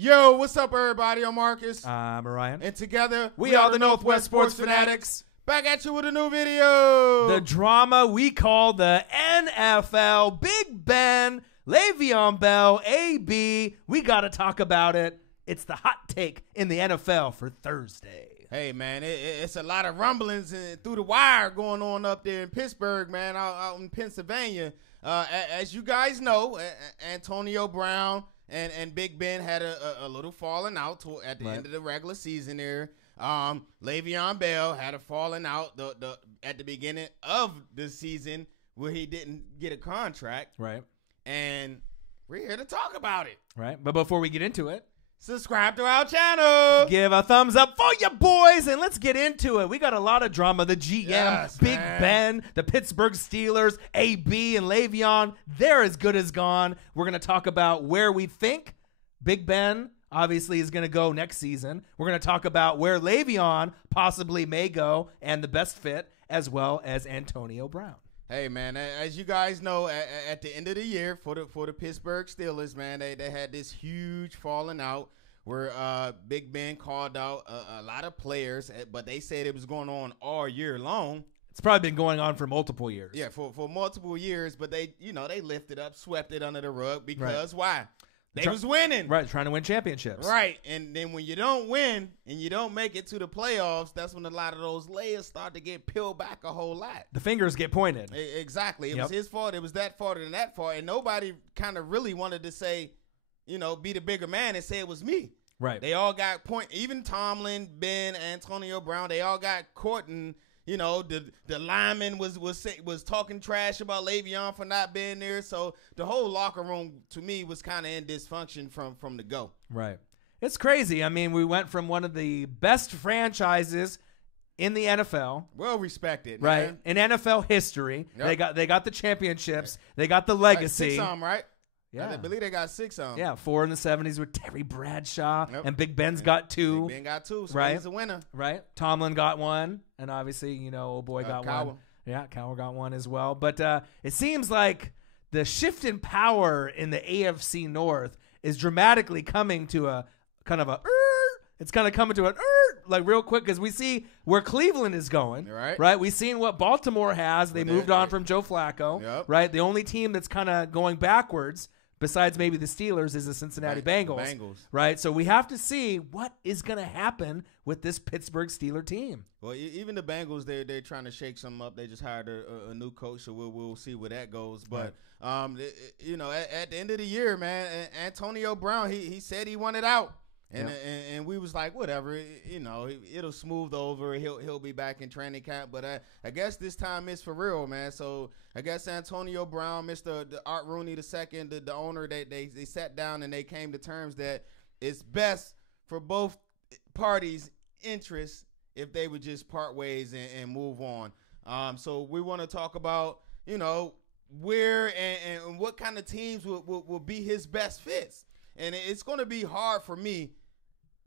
Yo, what's up, everybody? I'm Marcus. I'm Ryan. And together, we are the Northwest Sports Fanatics. Back at you with a new video. The drama we call the NFL. Big Ben, LeVeon Bell, AB. We got to talk about it. It's the hot take in the NFL for Thursday. Hey, man, it's a lot of rumblings through the wire going on up there in Pittsburgh, man, out in Pennsylvania. As you guys know, Antonio Brown and Big Ben had a little falling out at the end of the regular season there. Le'Veon Bell had a falling out at the beginning of the season where he didn't get a contract. Right. And we're here to talk about it. Right. But before we get into it, subscribe to our channel. Give a thumbs up for you boys, and let's get into it. We got a lot of drama. The GM, Big Ben, the Pittsburgh Steelers, AB, and Le'Veon, they're as good as gone. We're going to talk about where we think Big Ben obviously is going to go next season. We're going to talk about where Le'Veon possibly may go and the best fit, as well as Antonio Brown. Hey, man, as you guys know, at the end of the year for the Pittsburgh Steelers, man, they had this huge falling out where Big Ben called out a lot of players, but they said it was going on all year long. It's probably been going on for multiple years. Yeah, for multiple years, but they lifted up, swept it under the rug because why? They was winning. Right, trying to win championships. Right, and then when you don't win and you don't make it to the playoffs, that's when a lot of those layers start to get peeled back a whole lot. The fingers get pointed. Exactly. It was his fault. It was that fault and that fault, and nobody kind of really wanted to say, be the bigger man and say it was me. Right. They all got even Tomlin, Ben, Antonio Brown, they all got caught in, the lineman was talking trash about Le'Veon for not being there. So the whole locker room, to me, was kind of in dysfunction from the go. Right. It's crazy. I mean, we went from one of the best franchises in the NFL. Well respected. Right. Man. In NFL history. Yep. They got the championships. They got the legacy. 6 on, right? Yeah. I believe they got 6 on. Yeah, 4 in the 70s with Terry Bradshaw. Yep. And Big Ben's got 2. Big Ben got 2, so right. He's a winner. Right. Tomlin got 1. And obviously, old boy got Cowher. 1. Yeah, Cowher got 1 as well. But it seems like the shift in power in the AFC North is dramatically coming to a kind of a it's kind of coming to an like real quick, because we see where Cleveland is going. Right. We've seen what Baltimore has. They moved on from Joe Flacco. Yep. Right. The only team that's kind of going backwards, besides maybe the Steelers, is the Cincinnati Bengals. Right? So we have to see what is going to happen with this Pittsburgh Steeler team. Well, even the Bengals, they're trying to shake something up. They just hired a new coach, so we'll see where that goes. But, at the end of the year, man, Antonio Brown, he said he wanted out. And we was like, whatever, it'll smooth over. He'll be back in training camp. But I guess this time is for real, man. So I guess Antonio Brown, Mr. Art Rooney II, the owner, they sat down and they came to terms that it's best for both parties' interests if they would just part ways and move on. So we want to talk about, where and what kind of teams will be his best fits. And it's going to be hard for me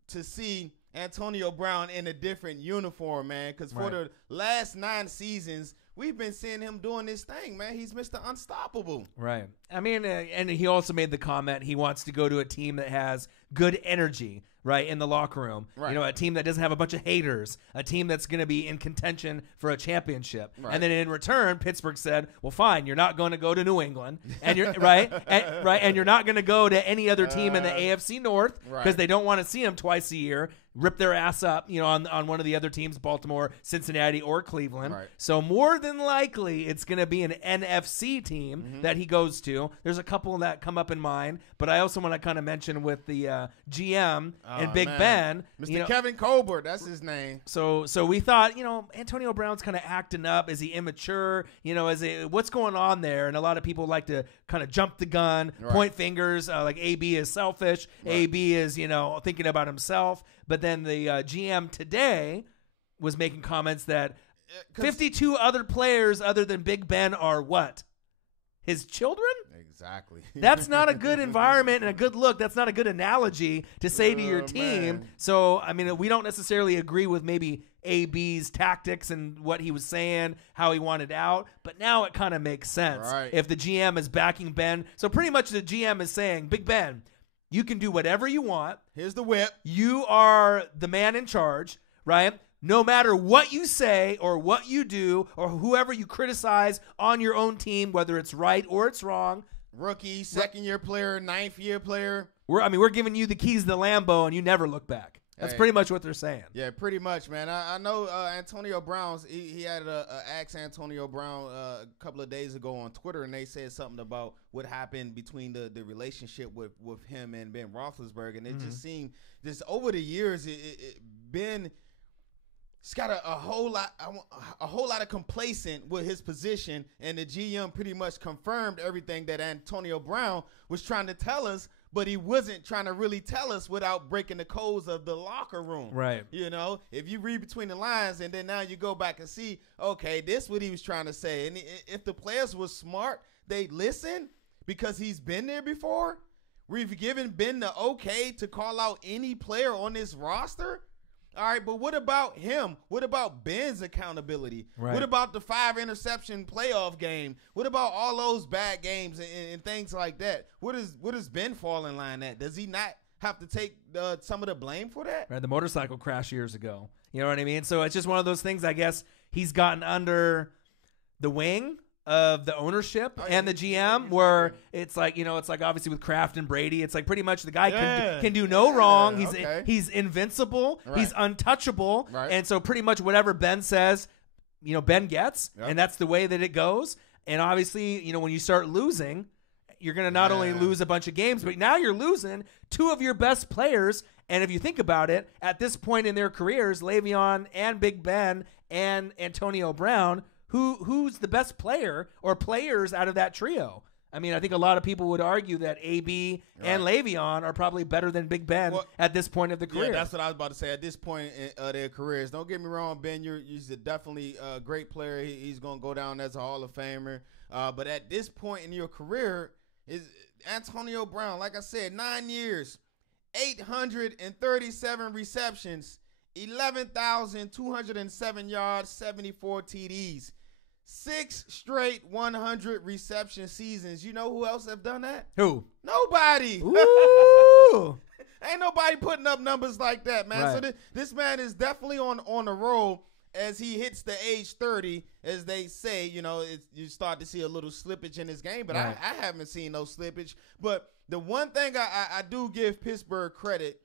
to see Antonio Brown in a different uniform, man, because for the last 9 seasons, we've been seeing him doing this thing, man. He's Mr. Unstoppable. Right. I mean, and he also made the comment he wants to go to a team that has good energy, right, in the locker room. Right. A team that doesn't have a bunch of haters, a team that's going to be in contention for a championship. Right. And then in return, Pittsburgh said, well, fine, you're not going to go to New England, and you're and you're not going to go to any other team in the AFC North because they don't want to see them twice a year rip their ass up, on one of the other teams, Baltimore, Cincinnati, or Cleveland. Right. So more than likely, it's going to be an NFC team that he goes to. There's a couple that come up in mind, but I also want to kind of mention with the GM and Big Ben. Mr. Kevin Colbert, that's his name. So we thought, Antonio Brown's kind of acting up. Is he immature? What's going on there? And a lot of people like to kind of jump the gun, point fingers, like AB is selfish. AB is, thinking about himself. But then the GM today was making comments that 52 other players other than Big Ben are what? His children? Exactly. That's not a good environment and a good look. That's not a good analogy to say to your team. Man. So, I mean, we don't necessarily agree with maybe AB's tactics and what he was saying, how he wanted out. But now it kind of makes sense if the GM is backing Ben. So pretty much the GM is saying, Big Ben, You can do whatever you want. Here's the whip. You are the man in charge, right? No matter what you say or what you do or whoever you criticize on your own team, whether it's right or it's wrong. Rookie, second-year player, ninth-year plaar. We're giving you the keys to the Lambo, and you never look back. That's pretty much what they're saying. Yeah, pretty much, man. I know Antonio Brown's. He had a ask Antonio Brown a couple of days ago on Twitter, and they said something about what happened between the relationship with him and Ben Roethlisberger, and it just seemed just over the years, Ben. He's got a whole lot of complacent with his position, and the GM pretty much confirmed everything that Antonio Brown was trying to tell us, but he wasn't trying to really tell us without breaking the codes of the locker room. Right. You know, if you read between the lines and then now you go back and see, okay, this is what he was trying to say. And if the players were smart, they'd listen because he's been there before. We've given Ben the okay to call out any player on this roster. All right, but what about him? What about Ben's accountability? Right. What about the 5-interception playoff game? What about all those bad games and things like that? What does Ben fall in line at? Does he not have to take some of the blame for that? Right, the motorcycle crash years ago. You know what I mean? So it's just one of those things, I guess, he's gotten under the wing of the ownership and the GM, where it's like, you know, it's like obviously with Kraft and Brady, it's like pretty much the guy can do no wrong. He's invincible. Right. He's untouchable. Right. And so pretty much whatever Ben says, you know, Ben gets, and that's the way that it goes. And obviously, you know, when you start losing, you're going to not only lose a bunch of games, but now you're losing two of your best players. And if you think about it, at this point in their careers, LeVeon and Big Ben and Antonio Brown, who's the best player or players out of that trio? I mean, I think a lot of people would argue that AB and LeVeon are probably better than Big Ben at this point of the career. Yeah, that's what I was about to say. At this point in their careers, don't get me wrong, Ben, you're definitely a great player. He's going to go down as a Hall of Famer. But at this point in your career, is Antonio Brown, like I said, 9 years, 837 receptions, 11,207 yards, 74 TDs. 6 straight 100 reception seasons. You know who else have done that? Who? Nobody. Ooh. Ain't nobody putting up numbers like that, man. Right. So this man is definitely on a roll as he hits the age 30, as they say. You know, you start to see a little slippage in his game, but I haven't seen no slippage. But the one thing I do give Pittsburgh credit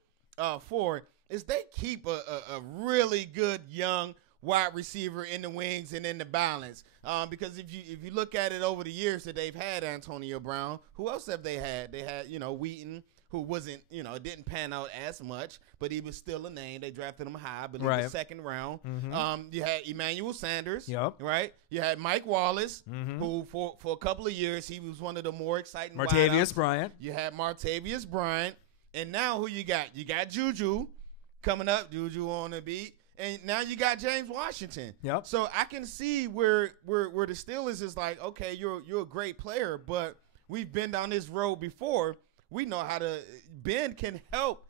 for is they keep a really good young wide receiver in the wings and in the balance. Because if you look at it over the years that they've had Antonio Brown, who else have they had? They had, you know, Wheaton, who wasn't, you know, didn't pan out as much, but he was still a name. They drafted him high, but in the second round. You had Emmanuel Sanders, right? You had Mike Wallace, who for a couple of years, he was one of the more exciting Martavius Bryant. You had Martavius Bryant. And now who you got? You got Juju coming up, Juju on the beat. And now you got James Washington. Yep. So I can see where the Steelers is like, okay, you're a great player, but we've been down this road before. We know how to. Ben can help.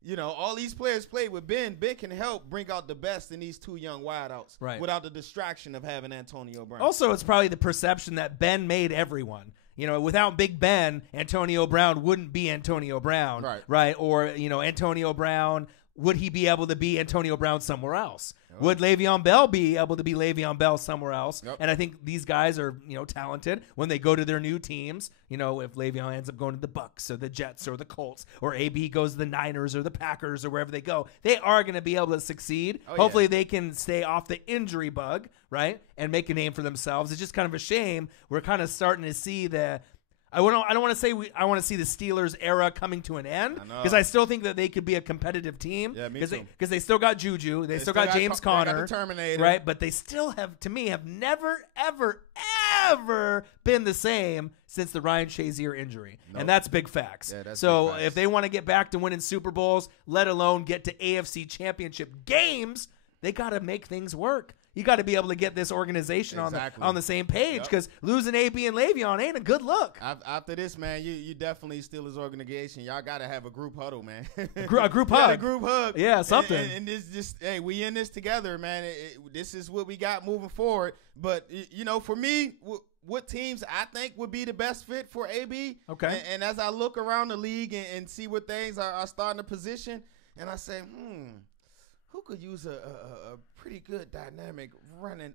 You know, all these players played with Ben. Ben can help bring out the best in these two young wideouts, without the distraction of having Antonio Brown. Also, it's probably the perception that Ben made everyone. You know, without Big Ben, Antonio Brown wouldn't be Antonio Brown, right? Or, you know, Antonio Brown, would he be able to be Antonio Brown somewhere else? Would Le'Veon Bell be able to be Le'Veon Bell somewhere else? And I think these guys are, you know, talented when they go to their new teams. You know, if Le'Veon ends up going to the Bucks or the Jets or the Colts, or AB goes to the Niners or the Packers or wherever they go, they are going to be able to succeed. Hopefully they can stay off the injury bug, right, and make a name for themselves. It's just kind of a shame. We're kind of starting to see the I don't want to say I want to see the Steelers era coming to an end, because I still think that they could be a competitive team. Yeah, me too. Because they still got Juju, they still got James Conner, the Terminator, right? But they still have never, ever been the same since the Ryan Shazier injury, and that's big facts. Yeah, that's so big facts. if they want to get back to winning Super Bowls, let alone get to AFC Championship games, they got to make things work. You got to be able to get this organization on the same page, because losing AB and Le'Veon ain't a good look. After this, man, you definitely still his organization. Y'all got to have a group huddle, man. A group hug. A group hug. Yeah, something. And this just, hey, we in this together, man. This is what we got moving forward. But, you know, for me, what teams I think would be the best fit for AB. Okay. And as I look around the league and see what things are starting to position, and I say, who could use a pretty good dynamic running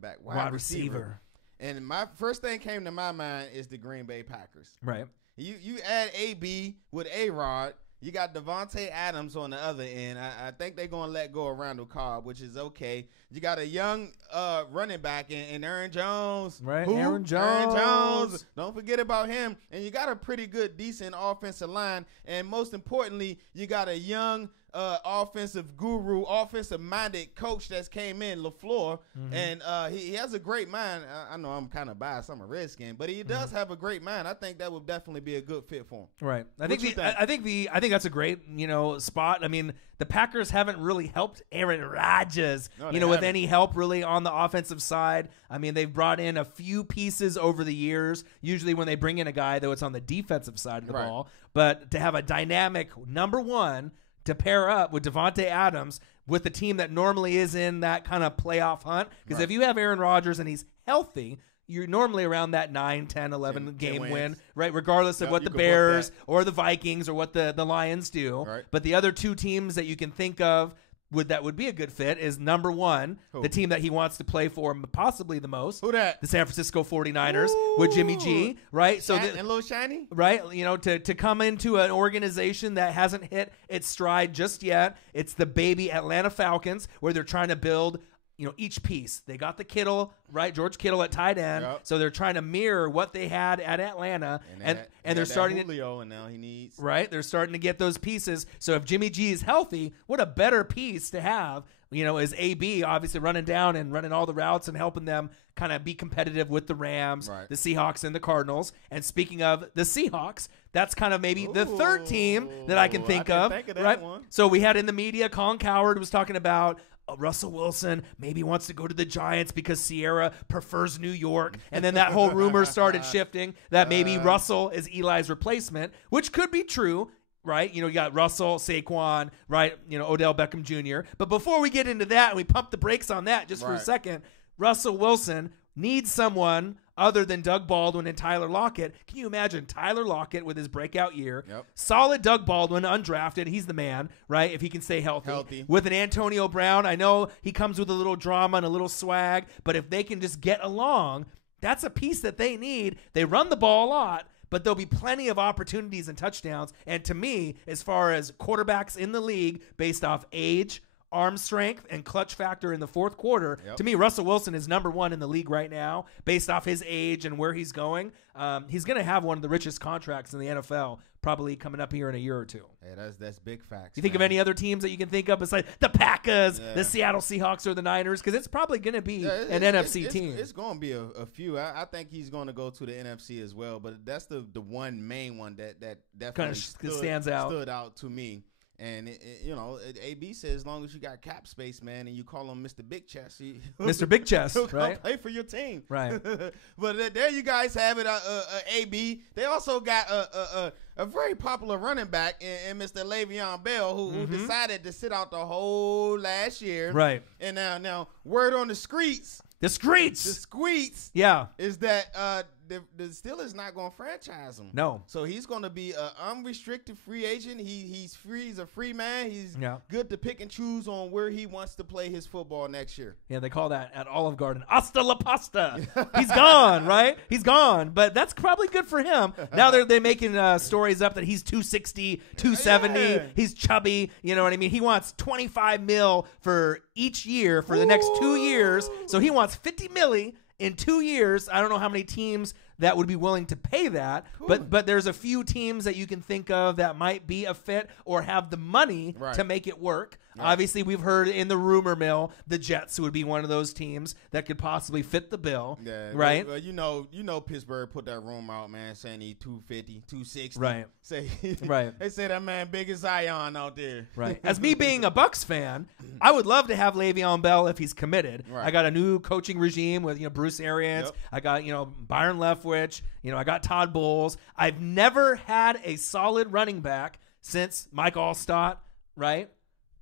back, wide receiver. And my first thing came to my mind is the Green Bay Packers. Right. You add AB with A-Rod. You got Devontae Adams on the other end. I think they're going to let go of Randall Cobb, which is okay. You got a young running back in Aaron Jones. Right, Who? Aaron Jones. Don't forget about him. And you got a pretty good, decent offensive line. And most importantly, you got a young offensive guru, offensive-minded coach that's came in, LaFleur, and he has a great mind. I know I'm kind of biased. I'm a Redskin, but he does have a great mind. I think that would definitely be a good fit for him. Right. I think that's a great spot. I mean, the Packers haven't really helped Aaron Rodgers, with any help really on the offensive side. I mean, they've brought in a few pieces over the years. Usually, when they bring in a guy, though, it's on the defensive side of the ball. But to have a dynamic number one to pair up with Devontae Adams with the team that normally is in that kind of playoff hunt. Because if you have Aaron Rodgers and he's healthy, you're normally around that 9, 10, 11 game win, right? Regardless of what the Bears or the Vikings or what the Lions do. Right. But the other two teams that you can think of that would be a good fit is number one, the team that he wants to play for possibly the most. Who that? The San Francisco 49ers with Jimmy G, right? So and a little shiny? Right, to come into an organization that hasn't hit its stride just yet. It's the baby Atlanta Falcons where they're trying to build each piece. They got the Kittle, right? George Kittle at tight end. Yep. So they're trying to mirror what they had at Atlanta. And they're starting Julio, and now he needs. Right? They're starting to get those pieces. So if Jimmy G is healthy, what a better piece to have, is AB obviously running down and running all the routes and helping them kind of be competitive with the Rams, the Seahawks, and the Cardinals. And speaking of the Seahawks, that's kind of maybe the third team that I can think of. Think of that right? one. So we had in the media, Colin Cowherd was talking about Russell Wilson maybe wants to go to the Giants because Sierra prefers New York. And then that whole rumor started shifting that maybe Russell is Eli's replacement, which could be true. Right? You got Russell, Saquon, right? Odell Beckham Jr. But before we get into that and we pump the brakes on that just for a second, Russell Wilson needs someone other than Doug Baldwin and Tyler Lockett. Can you imagine Tyler Lockett with his breakout year? Yep. Solid Doug Baldwin, undrafted. He's the man, right? If he can stay healthy. With an Antonio Brown, I know he comes with a little drama and a little swag, but if they can just get along, that's a piece that they need. They run the ball a lot, but there'll be plenty of opportunities and touchdowns. And to me, as far as quarterbacks in the league, based off age, arm strength, and clutch factor in the fourth quarter, to me, Russell Wilson is number one in the league right now, based off his age and where he's going. He's going to have one of the richest contracts in the NFL probably coming up here in a year or two. Hey, that's big facts. You think of any other teams that you can think of besides the Packers, the Seattle Seahawks, or the Niners? Because it's probably going to be an NFC team. It's going to be a few. I think he's going to go to the NFC as well, but that's the one main one that definitely stood out to me. And, AB says as long as you got cap space, man, and you call him Mr. Big Chest. Mr. Big Chest, right? Play for your team. Right. But there you guys have it, AB. They also got a very popular running back in Mr. LeVeon Bell, who decided to sit out the whole last year. Right. And now word on the streets. The streets. Yeah. Is that the Steelers not going to franchise him. No. So he's going to be an unrestricted free agent. He's free. He's a free man. He's good to pick and choose on where he wants to play his football next year. Yeah, they call that at Olive Garden, hasta la pasta. He's gone, right? He's gone. But that's probably good for him. Now they're making stories up that he's 260, 270. Yeah. He's chubby. You know what I mean? He wants $25 million for each year for the next 2 years. So he wants $50 million in 2 years. I don't know how many teams that would be willing to pay that, but there's a few teams that you can think of that might be a fit or have the money to make it work. Right. Obviously, we've heard in the rumor mill the Jets would be one of those teams that could possibly fit the bill. Yeah, right. Well, you know, Pittsburgh put that rumor out, man, saying he 250, 260. Right. Right. They say that man big as Zion out there. Right. As me being a Bucs fan, I would love to have Le'Veon Bell if he's committed. Right. I got a new coaching regime with Bruce Arians. Yep. I got Byron Leftwich. I got Todd Bowles. I've never had a solid running back since Mike Allstott. Right.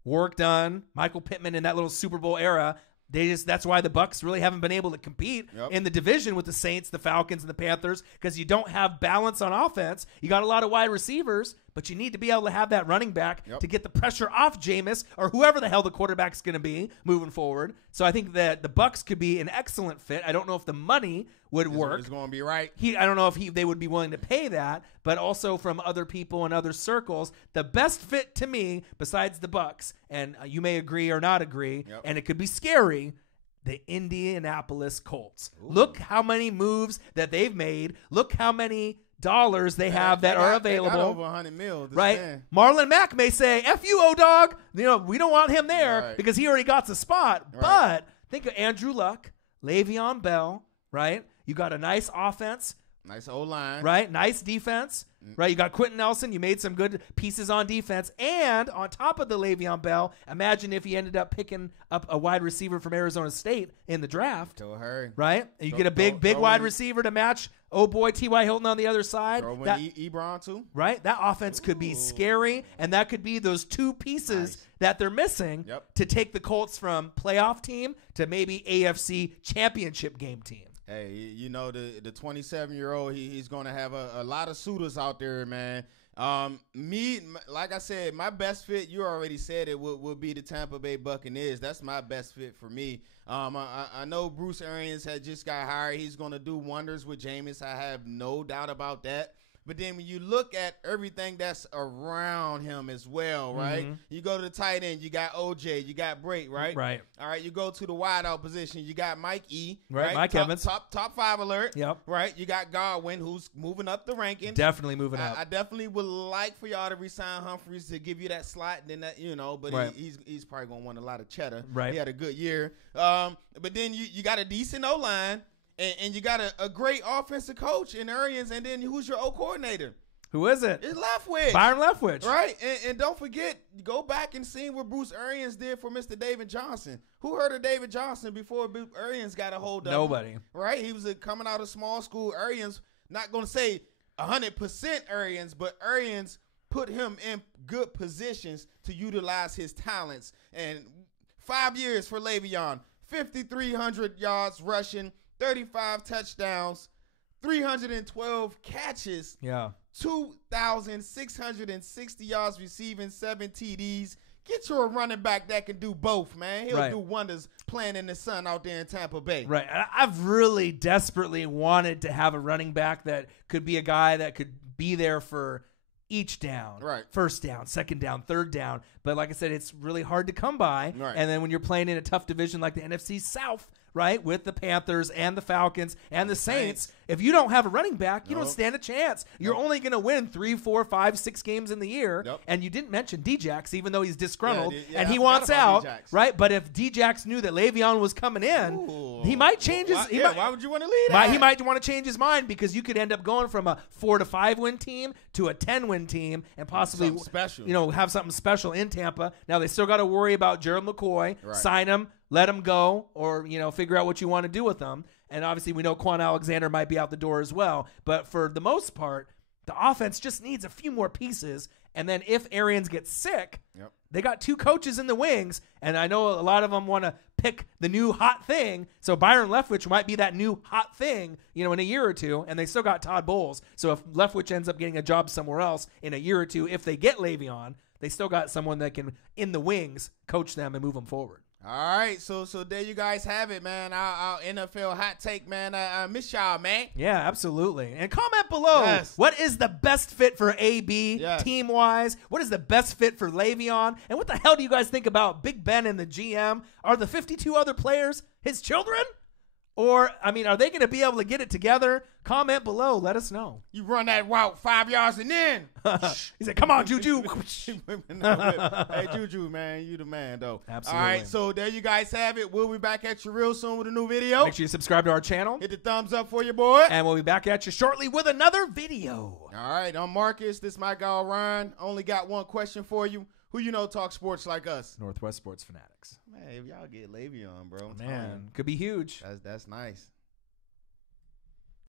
Work done, Michael Pittman in that little Super Bowl era. That's why the Bucks really haven't been able to compete in the division with the Saints, the Falcons, and the Panthers, because you don't have balance on offense. You got a lot of wide receivers, but you need to be able to have that running back to get the pressure off Jameis or whoever the hell the quarterback's going to be moving forward. So I think that the Bucks could be an excellent fit. I don't know if the money would work. It's going to be right. I don't know if they would be willing to pay that, but also from other people in other circles, the best fit to me, besides the Bucks, and you may agree or not agree, and it could be scary, the Indianapolis Colts. Ooh. Look how many moves that they've made. Look how many dollars they have that are available. They got over 100 mil. Right? Stand. Marlon Mack may say, F you, O-Dog. We don't want him there because he already got the spot. Right. But think of Andrew Luck, Le'Veon Bell, right? You got a nice offense. Nice O-line. Right? Nice defense. Right? You got Quentin Nelson. You made some good pieces on defense. And on top of the Le'Veon Bell, imagine if he ended up picking up a wide receiver from Arizona State in the draft. Don't hurry. Right? And you get a big wide receiver to match boy T.Y. Hilton on the other side. Throw in Ebron too. Right? That offense could be scary, and that could be those two pieces that they're missing to take the Colts from playoff team to maybe AFC championship game team. Hey, you know, the 27-year-old, he's going to have a lot of suitors out there, man. Like I said, my best fit, you already said it, would be the Tampa Bay Buccaneers. That's my best fit for me. I know Bruce Arians had just got hired. He's going to do wonders with Jameis. I have no doubt about that. But then when you look at everything that's around him as well, right? Mm-hmm. You go to the tight end, you got OJ, you got Brake, right? Right. All right, you go to the wideout position, you got Mike E. Right, Mike Evans. Top 5 alert. Yep. Right, you got Godwin, who's moving up the rankings. Definitely moving up. I definitely would like for y'all to resign Humphries to give you that slot, and then that, but he's probably going to want a lot of cheddar. Right. He had a good year. But then you got a decent O-line. And you got a great offensive coach in Arians, and then who's your O coordinator? Who is it? It's Leftwich. Byron Leftwich. Right. And don't forget, go back and see what Bruce Arians did for Mr. David Johnson. Who heard of David Johnson before Arians got a hold of Nobody. him? Right? He was coming out of small school. Arians, not going to say 100% Arians, but Arians put him in good positions to utilize his talents. And 5 years for Le'Veon, 5,300 yards rushing, 35 touchdowns, 312 catches, 2,660 yards receiving, 7 TDs. Get you a running back that can do both, man. He'll do wonders playing in the sun out there in Tampa Bay. Right. I've really desperately wanted to have a running back that could be a guy that could be there for each down, first down, second down, third down. But like I said, it's really hard to come by. Right. And then when you're playing in a tough division like the NFC South, right, with the Panthers and the Falcons and the Saints, if you don't have a running back, you don't stand a chance. You're only going to win 3, 4, 5, 6 games in the year. And you didn't mention Djax, even though he's disgruntled and he wants out, right? But if Djax knew that Le'Veon was coming in, he might change his. Why would you want to leave? He might want to change his mind because you could end up going from a 4 to 5 win team to a 10-win team and possibly have something special in Tampa. Now they still got to worry about Gerald McCoy, sign him, let him go, or figure out what you want to do with them. And obviously we know Quan Alexander might be out the door as well. But for the most part, the offense just needs a few more pieces. And then if Arians gets sick, they got 2 coaches in the wings. And I know a lot of them want to pick the new hot thing. So Byron Leftwich might be that new hot thing, in a year or two. And they still got Todd Bowles. So if Leftwich ends up getting a job somewhere else in a year or two, if they get Le'Veon, they still got someone that can, in the wings, coach them and move them forward. All right, so there you guys have it, man. Our NFL hot take, man. I miss y'all, man. Yeah, absolutely. And comment below, what is the best fit for AB team-wise? What is the best fit for Le'Veon? And what the hell do you guys think about Big Ben and the GM? Are the 52 other players his children? Or, are they going to be able to get it together? Comment below. Let us know. You run that route 5 yards and then. He said, come on, Juju. Hey, Juju, man. You the man, though. Absolutely. All right, so there you guys have it. We'll be back at you real soon with a new video. Make sure you subscribe to our channel. Hit the thumbs up for your boy. And we'll be back at you shortly with another video. All right, I'm Marcus. This is my guy, Ryan. Only got one question for you. Who talk sports like us? Northwest Sports Fanatics. Man, if y'all get Le'Veon, bro. Man, could be huge. That's nice.